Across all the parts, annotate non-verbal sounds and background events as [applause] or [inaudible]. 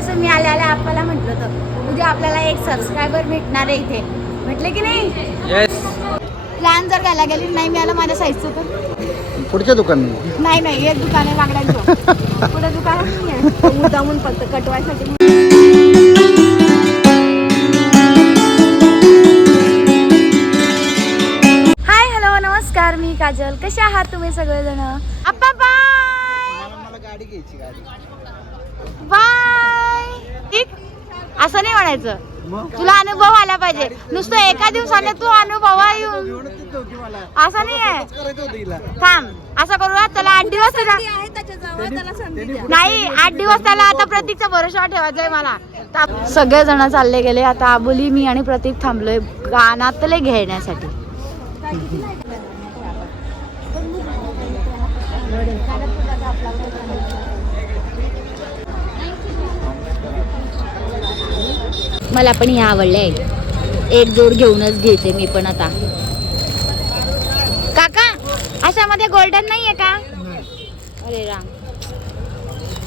तसं मी आल्या आल्या आपल्याला म्हटलं होतं उद्या आपल्याला एक सबस्क्रायबर भेटणार आहे इथे. म्हटलं की नाही? येस प्लॅन जर घ्यायला गेली नाही मिळालं माझ्या साईजचं तर? पुढच्या दुकानात नाही नाही एक दुकान आहे बागड्यांचं. [laughs] पुढे दुकान नाही मुद्दामून फक्त कटवायसाठी. हाय हॅलो नमस्कार मी काजल. कसे आहात तुम्ही सगळेजण? बाय मला गाडी घ्यायची गाडी. बाय ठीक? असं नाही म्हणायचं. तुला अनुभव आला पाहिजे. नुसतं एका दिवसाने तू अनुभव येऊन असं नाही आहे. थांब. असं करूया त्याला आठ दिवस नाही आठ दिवस त्याला आता प्रतीकचा भरोसा ठेवायचा आहे मला. सगळे जण चालले गेले. आता आबोली मी आणि प्रतीक थांबलोय गाण्यातले घेण्यासाठी. मला पण हे आवडले एक जोड घेऊनच घेते मी पण आता. काका अशामध्ये गोल्डन नाहीये का? अरे राम.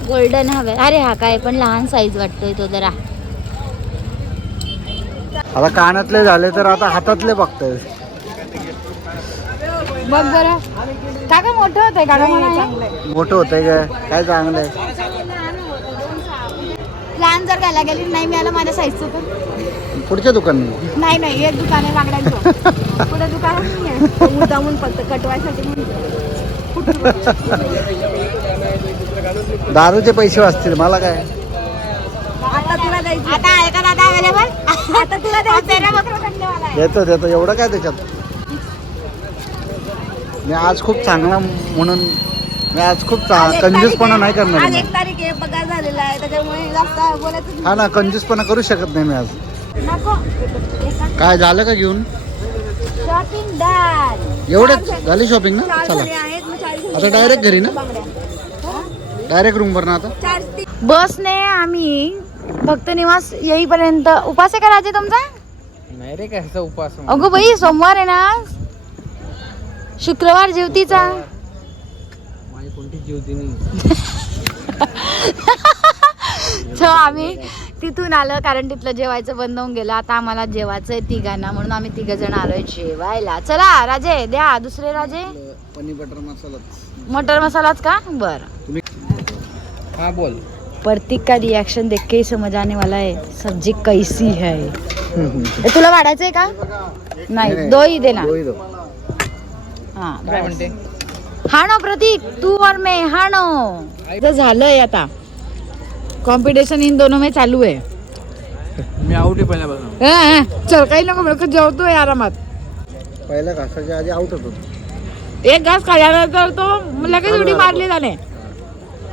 गोल्डन हवे. अरे हा काय पण लहान साईज वाटतोय तो जरा. आता कानातले झाले तर आता हातातले बघतोय. बघ बरं. काका मोठं होतंय काका मला मोठं होतंय काय? काय चांगलं प्लॅन जर घ्यायला गेली नाही मिळालं माझ्या साईजचं तर पुढच्या दुकानात नाही नाही एक दुकान आहे बागड्यांचं. [laughs] पुढे दुकान नाही आहे. मुद्दामून फक्त कटवायसाठी दारूचे पैसे वाचतील मला काय? आता तुला द्यायची. आता आहे का दादा अवेलेबल आता तुला द्यायचं. देतो देतो. एवढं काय त्याच्यात? मी आज खूप चांगला म्हणून मी आज खूप चा- कंजूसपणा नाही करणार आज मी. एक तारीख आहे. झालेला आहे त्याच्यामुळे जास्त बोलायचं हा ना कंजूसपणा करू शकत नाही मी आज. नको. काय झालं का घेऊन? शॉपिंग एवढंच झाली शॉपिंग ना? चार चला. जणी आहेत मग चार आता डायरेक्ट घरी ना? बांगड्या डायरेक्ट रूमवर ना आता? बसने आम्ही भक्त निवास येईपर्यंत. उपास आहे का राजे तुमचा? नाही रे कसा उपास अगो बाई सोमवार आहे ना. शुक्रवार जेवतीचा. माझी कोणती जीवती नाही. [laughs] so आम्ही तिथून आलं कारण तिथलं जेवायचं बंद होऊन गेलं. आता आम्हाला जेवायचंय तिघांना म्हणून आम्ही तिघ जण आलोय जेवायला. चला राजे द्या. दुसरे राजे? पनीर बटर मसाला मटर मसालाच का? बर. हा बोल. प्रतीक का रिएक्शन देख के ही समझ आने वाला है? सब्जी कैसी है? ए, तुला वाढायचंय का? नाही दो ही देना. दोही दो. हा काय बस. म्हणते? हाणो प्रतीक तू और मैं हाणो इथं झालंय आता. कॉम्पिटिशन इन दोनों में चालू है मी आउट आहे पहिल्यापासून. हा, हा. चल काही नको मिळकत जेवतोय आरामात. पहिल्या घासाच्या आधी आउट होतो. एक घास खाल्यानंतर तो लगेच उडी मारली जाणे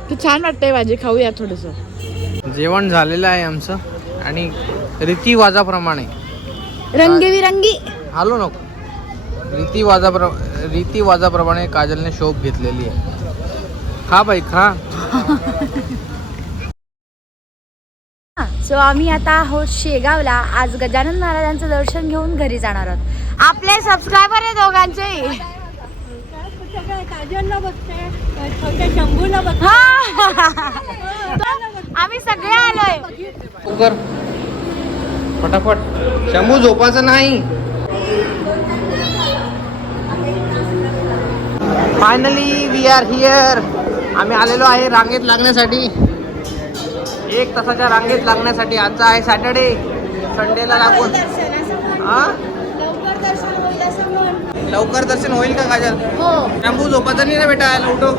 तू छान वाटतंय भाजी खाऊया थोडस. जेवण झालेलं आहे आमचं आणि रीतिवाजाप्रमाणे रंगीबिरंगी. आलो नको. रीतिवाजाप्र रीतिवाजाप्रमाणे काजलने शोभ घेतलेली आहे. खा बाई खा. [laughs] सो आम्ही आता आहोत शेगावला. आज गजानन महाराजांचं दर्शन घेऊन घरी जाणार आहोत. आपले सबस्क्रायबर आहे दोघांचे. आम्ही सगळे आलोय. फटाफट शंभू झोपाचं नाही. फायनली वी आर हिअर आम्ही आलेलो आहे रांगेत लागण्यासाठी. एक तासाच्या रांगेत लागण्यासाठी आजचा आहे सॅटर्डे. संडेला लागून. हा? लवकर दर्शन होईल का काजल? हो. शंभू झोपाचं नाही रे बेटा लवटो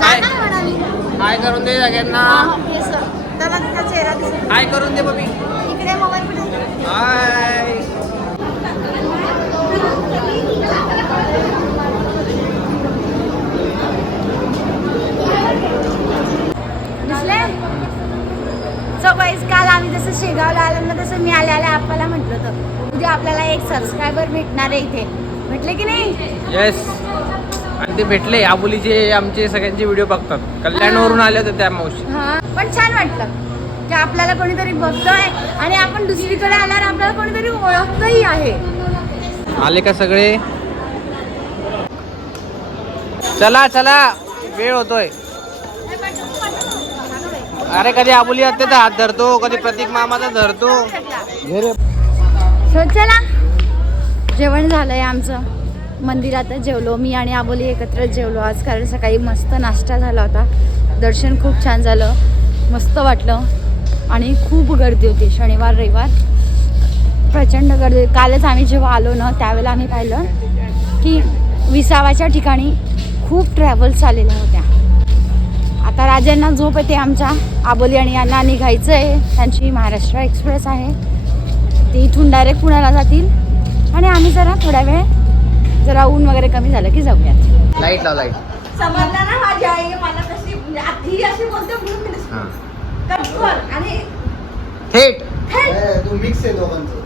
काय? काय करून दे सगळ्यांना? काय करून दे बबी? हाय दिसले सो गाईज काल आम्ही जसं शेगावला आलो आल्या आपल्याला म्हटलं होतं उद्या आपल्याला एक सबस्क्रायबर भेटणार आहे इथे. म्हटलं की नाही? येस आणि ते भेटले आबोलीचे आमचे सगळ्यांचे व्हिडिओ बघतात. कल्याणवरून आले होते त्या मावशी. हा. पण छान वाटलं. की आपल्याला कोणीतरी बघतोय आणि आपण दुसरीकडे आल्यावर आपल्याला कोणीतरी ओळखतही आहे. आले का सगळे? चला चला. वेळ होतोय. अरे कधी आबुली आत्याचा हात धरतो कधी प्रतीक मामाचा धरतो. सो चला. जेवण झालंय आमचं. मंदिरातच जेवलो मी आणि आबोली एकत्र जेवलो आज कारण सकाळी मस्त नाश्ता झाला होता. दर्शन खूप छान झालं मस्त वाटलं. आणि खूप गर्दी होती शनिवार रविवार. प्रचंड गर्दी कालच आम्ही जेव्हा आलो ना त्यावेळेला आम्ही पाहिलं की विसावाच्या ठिकाणी खूप ट्रॅव्हल्स आलेल्या होत्या. आता राजांना झोप येते आमच्या. आबोली आणि यांना निघायचं आहे त्यांची महाराष्ट्र एक्सप्रेस आहे. ते इथून डायरेक्ट पुण्याला जातील. आणि आम्ही जरा थोड्या वेळ जरा ऊन वगैरे कमी झालं की जाऊयात. लाइट लाव लाइट समजला ना माझी आई? मला कशी म्हणजे आधी अशी बोलते म्हणून मी हा. आणि थेट. तू मिक्स आहे दोघांचं.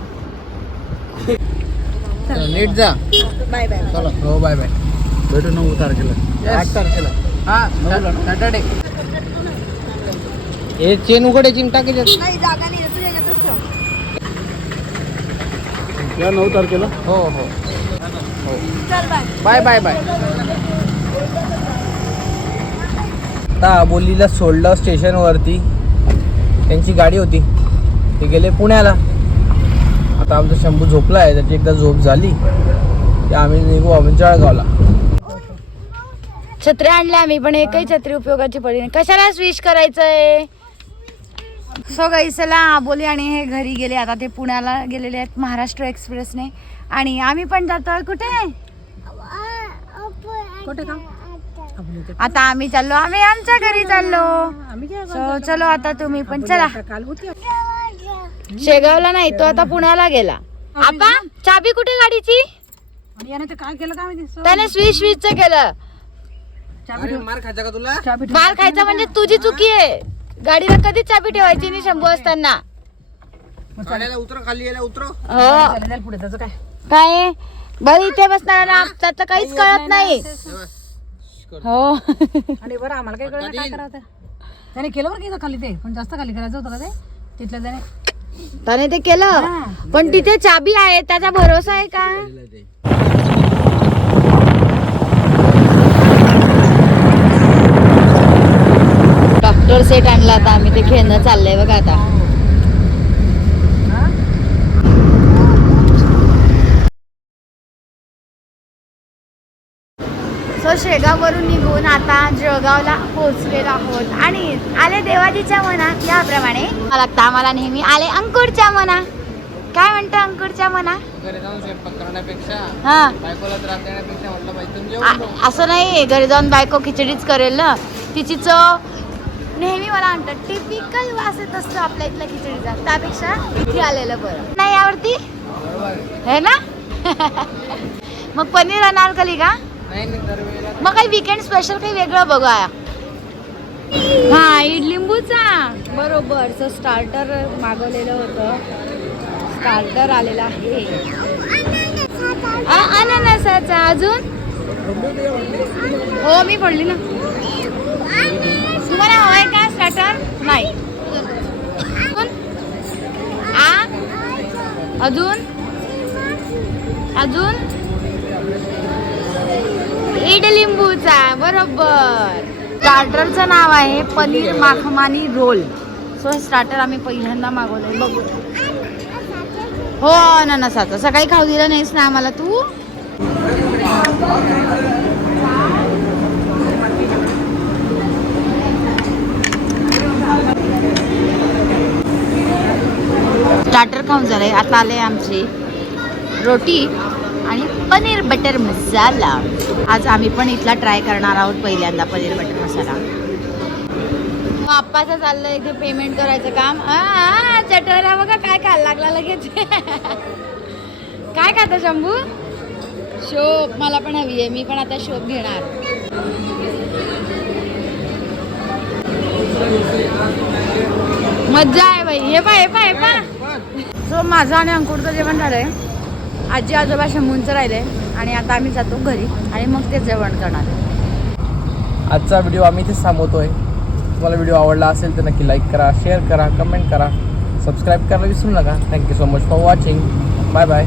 नीट जा. बाय बाय चलो हो बाय बाय भेटू नऊ तारखेला. आठ तारखेला. हा सॅटर्डे हे चेन उघडे चिंग टाकीचे नाही जागा नाही तू याच्यातच ठेव. या नऊ तारखेला? हो हो. चल बाय. Bye bye bye. आता बोलीला सोडलं स्टेशनवरती त्यांची गाडी होती. ते गेले पुण्याला. आता आमचा शंभू झोपला आहे त्याची एकदा झोप झाली. की आम्ही निघू आम्ही जळगावला. छत्री आणल्या आम्ही पण एकही छत्री उपयोगाची पडली नाही. कशाला स्विच करायचंय? सो चला आबोली आणि हे घरी गेले. आता ते पुण्याला गेलेले आहेत महाराष्ट्र एक्सप्रेसने. आणि आम्ही पण जातोय कुठे? कुठे का? आता आम्ही चाललो. आम्ही आमच्या घरी चाललो. सो चलो आता तुम्ही पण चला. शेगावला नाही तो आता पुण्याला गेला. आपा चाबी कुठे गाडीची? त्याने स्विच स्विच केलं. मार खायचा का तुला? माल खायचा म्हणजे तुझी चुकी आहे. गाडीला कधी चाबी ठेवायची नाही शंभू असताना. उतर खाली यायला उतर. हो. पुढे त्याचं काय? काय? बरं इथे बसणार ना त्याचं काहीच कळत नाही हो. आणि बरं आम्हाला काय कळलं काय करायचं त्याने केलं बरं की इथं खाली ते? पण जास्त खाली करायचं होतं का ते? तिथलं त्याने त्याने ते केलं. पण तिथे चाबी आहे त्याचा भरोसा आहे का? डॉक्टर सेट आणला आता आम्ही ते खेळणं चाललंय बघा आता. सो शेगाववरून निघून आता जळगावला पोहोचलेलो आहोत. आणि आले देवाजीच्या मनात याप्रमाणे. मला लागतं आम्हाला नेहमी आले अंकुरच्या मना काय म्हणतं अंकुरच्या मना हा. असं नाही घरी जाऊन बायको खिचडीच करेल ना. तिची चव नेहमी मला म्हणतात टिपिकल वास येत असतो आपल्या इथल्या खिचडीचा. त्यापेक्षा इथे आलेलं बरं. नाही यावरती हे ना? [laughs] मग पनीर अनारकली का? मग काही विकेंड स्पेशल काही वेगळं बघूया. हा इडलिंबूचा बरोबर सो स्टार्टर मागवलेलं होतं. स्टार्टर आलेला आहे. आ- अननसाचा अजून? हो मी पडली ना. तुम्हाला आहे का स्टार्टर नाही. अजून? आ? अजून? अजून? इडलिंबूचा बरोबर. स्टार्टरचं नाव आहे पनीर माखमानी रोल. सो हे स्टार्टर आम्ही पहिल्यांदा मागवलंय. बघू. हो अननसाचं. सकाळी खाऊ दिलं नाहीस ना आम्हाला तू? स्टार्टर खाऊन झालंय. आता आले आमची रोटी आणि पनीर बटर मसाला. आज आम्ही पण इथला ट्राय करणार आहोत पहिल्यांदा पनीर बटर मसाला. आप्पाचं चाललंय इथे पेमेंट करायचं काम. चटरा बघा काय खायला लागला लगेच. [laughs] काय खाता शंभू? शोप मला पण हवी आहे. मी पण आता शोप घेणार. मज्जा आहे बाई. हे पा हे पा हे पा. सो माझं आणि अंकुरचं जेवण झालंय. आजी आजोबा शंभूंचं राहिले आणि आता आम्ही जातो घरी आणि मग ते जेवण करणार. आजचा व्हिडिओ आम्ही इथेच थांबवतोय. तुम्हाला व्हिडिओ आवडला असेल तर नक्की लाईक करा शेअर करा कमेंट करा. सबस्क्राईब करायला विसरू नका. Thank you so much for watching bye bye